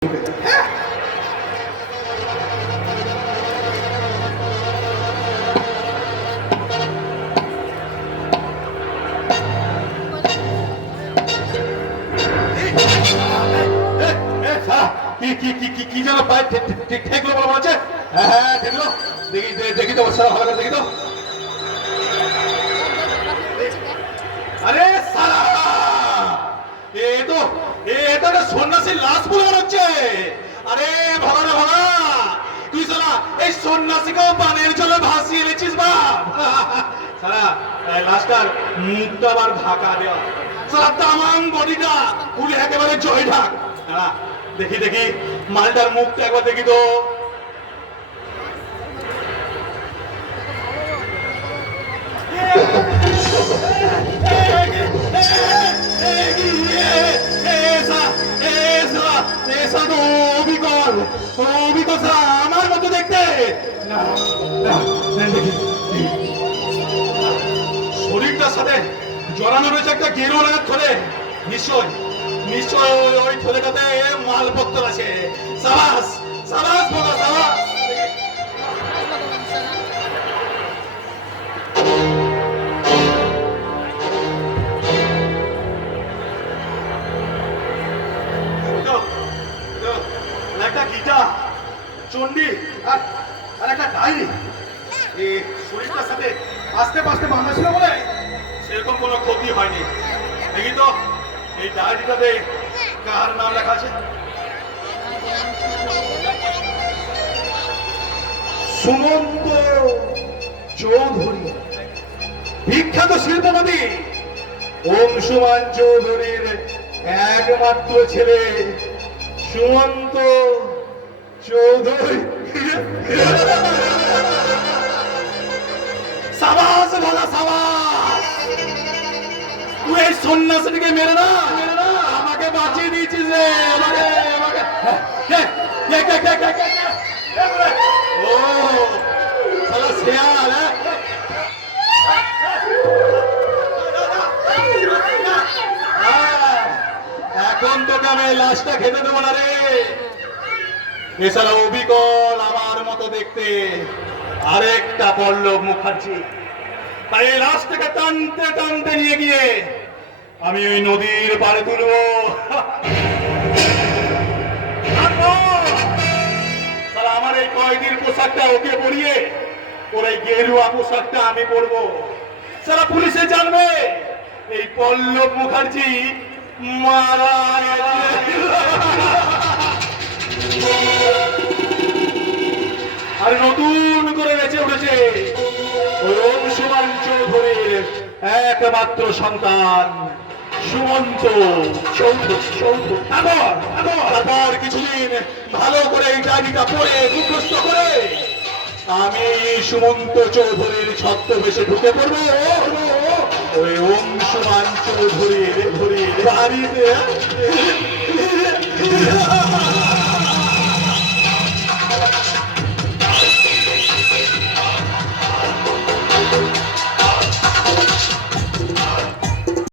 কি যেন পায় ঠেকলো বলে মনে হচ্ছে। হ্যাঁ ঠেকলো, দেখি দেখি তো সারা ভালো করে দেখি তো। আরে সারা এ তো একটা সন্ন্যাসীর লাশ বলে মনে হচ্ছে। আরে ভগা রে ভগা, তুই সারা এই সন্ন্যাসীকেও পানের জলে ভাসিয়ে এনেছিস বাপ। সারা লাশটার মুখটা আবার ঢাকা দেওয়া, সারা তামাম বডিটা পুরো একেবারে জয় ঢাক। দেখি দেখি মালটার মুখটা একবার দেখি তো। আমার মতো দেখতে, শরীরটার সাথে জড়ানো রয়েছে একটা গেরুয়া রঙের থলে। নিশ্চয় নিশ্চয় ওই থলেটাতে মালপত্র আছে। সাবাস সাবাস বাবা সাবাস। একটা গিটার, চন্ডী আর একটা ডায়েরি। এই শরীরটার সাথে আস্তে আস্তে বাঁধা ছিল বলে সেরকম কোনো ক্ষতি হয়নি। দেখি তো এই ডায়েরিটাতে কার নাম লেখা আছে? সুমন্ত চৌধুরী, বিখ্যাত শিল্পপতি অংশুমান চৌধুরীর একমাত্র ছেলে সুমন্ত চৌধুরী। সাবাস ভালা সাবাস, তুই এই সন্ন্যাসীটিকে মেরে না আমাকে বাঁচিয়ে দিয়েছিস রে। ও সালা শেয়াল। এখন তোকে আমি লাশটা খেতে দেবো না রে। এছাড়া অবিকল আমার মতো দেখতে আরেকটা পল্লব মুখার্জি। তাই এই লাশ থেকে টানতে টানতে নিয়ে গিয়ে আমি ওই নদীর পাড়ে তুলবো। আমার এই কয়েদির পোশাকটা ওকে পরিয়ে ওর এই গেরুয়া পোশাকটা আমি পরবো। সারা পুলিশে জানবে এই পল্লব মুখার্জি মারা আর নতুন করে বেঁচে উঠেছে অংশুমান চৌধুরীর একমাত্র সন্তান সুমন্ত চৌধুরী। তারপর কিছুদিন ভালো করে এই ডায়েরিটা পড়ে মুখস্থ করে আমি সুমন্ত চৌধুরীর ছদ্মবেশে ঢুকে পড়বো ওই অংশুমান চৌধুরীর বাড়িতে।